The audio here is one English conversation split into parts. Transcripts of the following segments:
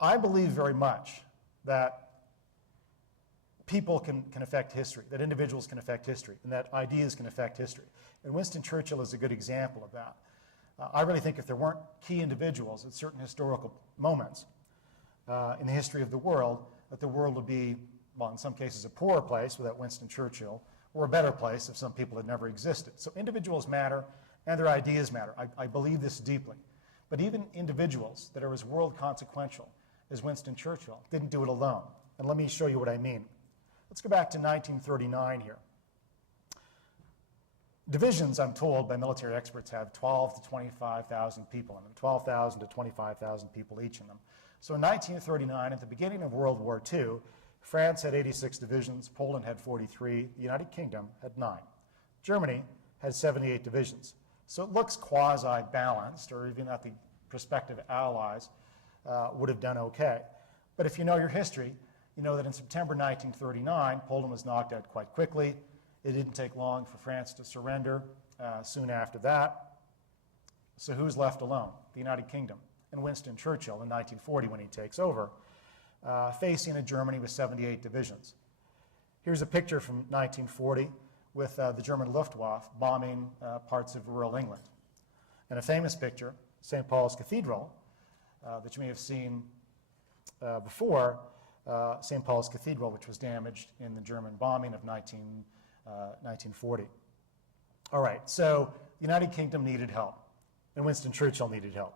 I believe very much that people can affect history, that individuals can affect history, and that ideas can affect history. And Winston Churchill is a good example of that. I really think if there weren't key individuals at certain historical moments in the history of the world, that the world would be, well, in some cases a poorer place without Winston Churchill, or a better place if some people had never existed. So individuals matter, and their ideas matter. I believe this deeply. But even individuals that are as world consequential as Winston Churchill didn't do it alone. And let me show you what I mean. Let's go back to 1939 here. Divisions, I'm told by military experts, have 12 to 25,000 people in them, 12,000 to 25,000 people each in them. So in 1939, at the beginning of World War II, France had 86 divisions, Poland had 43, the United Kingdom had 9. Germany had 78 divisions. So it looks quasi-balanced, or even that the prospective allies would have done okay. But if you know your history, you know that in September 1939, Poland was knocked out quite quickly. It didn't take long for France to surrender soon after that. So who's left alone? The United Kingdom. And Winston Churchill in 1940, when he takes over, facing a Germany with 78 divisions. Here's a picture from 1940 with the German Luftwaffe bombing parts of rural England. And a famous picture, St. Paul's Cathedral, that you may have seen before, St. Paul's Cathedral, which was damaged in the German bombing of 1940. All right, so the United Kingdom needed help, and Winston Churchill needed help.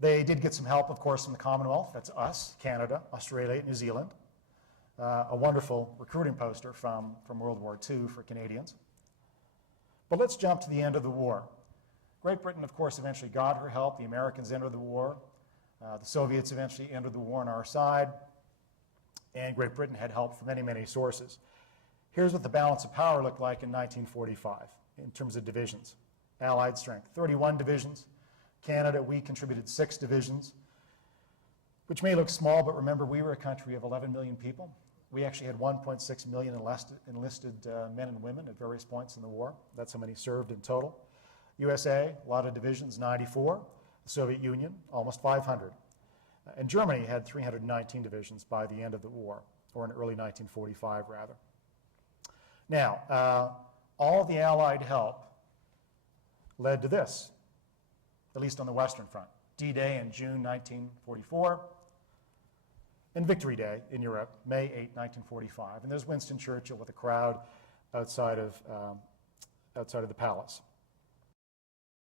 They did get some help, of course, from the Commonwealth. That's us, Canada, Australia, New Zealand. A wonderful recruiting poster from World War II for Canadians. But let's jump to the end of the war. Great Britain, of course, eventually got her help. The Americans entered the war. The Soviets eventually entered the war on our side. And Great Britain had help from many, many sources. Here's what the balance of power looked like in 1945 in terms of divisions. Allied strength, 31 divisions. Canada, we contributed 6 divisions, which may look small, but remember, we were a country of 11 million people. We actually had 1.6 million enlisted men and women at various points in the war. That's how many served in total. USA, a lot of divisions, 94. The Soviet Union, almost 500. And Germany had 319 divisions by the end of the war, or in early 1945, rather. Now, all of the Allied help led to this, at least on the Western Front. D-Day in June 1944, and Victory Day in Europe, May 8, 1945. And there's Winston Churchill with a crowd outside of the palace.